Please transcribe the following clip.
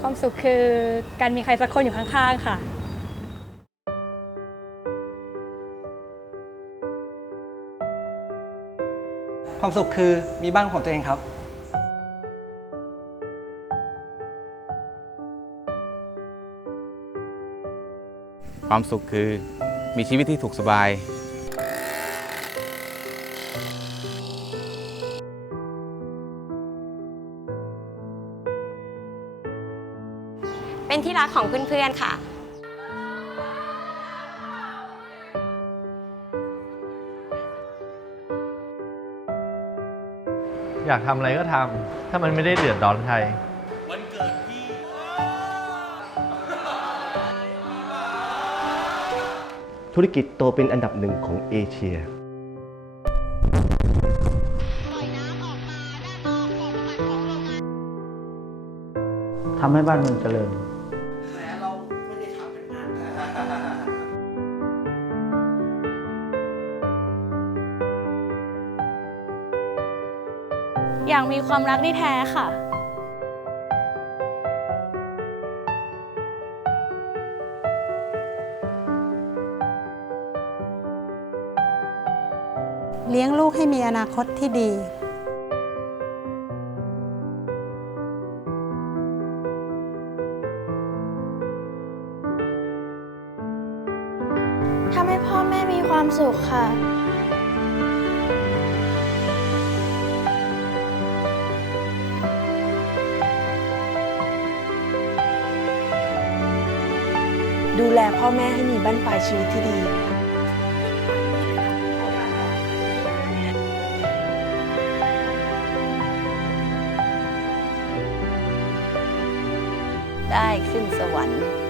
ความสุขคือการมีใครสักคนอยู่ข้างๆค่ะความสุขคือมีบ้านของตัวเองครับ ความสุขคือมีชีวิตที่ถูกสบาย เป็นที่รักของเพื่อนๆค่ะอยากทำอะไรก็ทำ ถ้ามันไม่ได้เดือดร้อนใครธุรกิจโตเป็นอันดับหนึ่งของเอเชีย ทำให้บ้านเมืองเจริญ อย่างมีความรักที่แท้ค่ะ เลี้ยงลูกให้มีอนาคตที่ดี ความสุขค่ะ ดูแลพ่อแม่ให้มีบ้านปลายชีวิตที่ดี ได้ขึ้นสวรรค์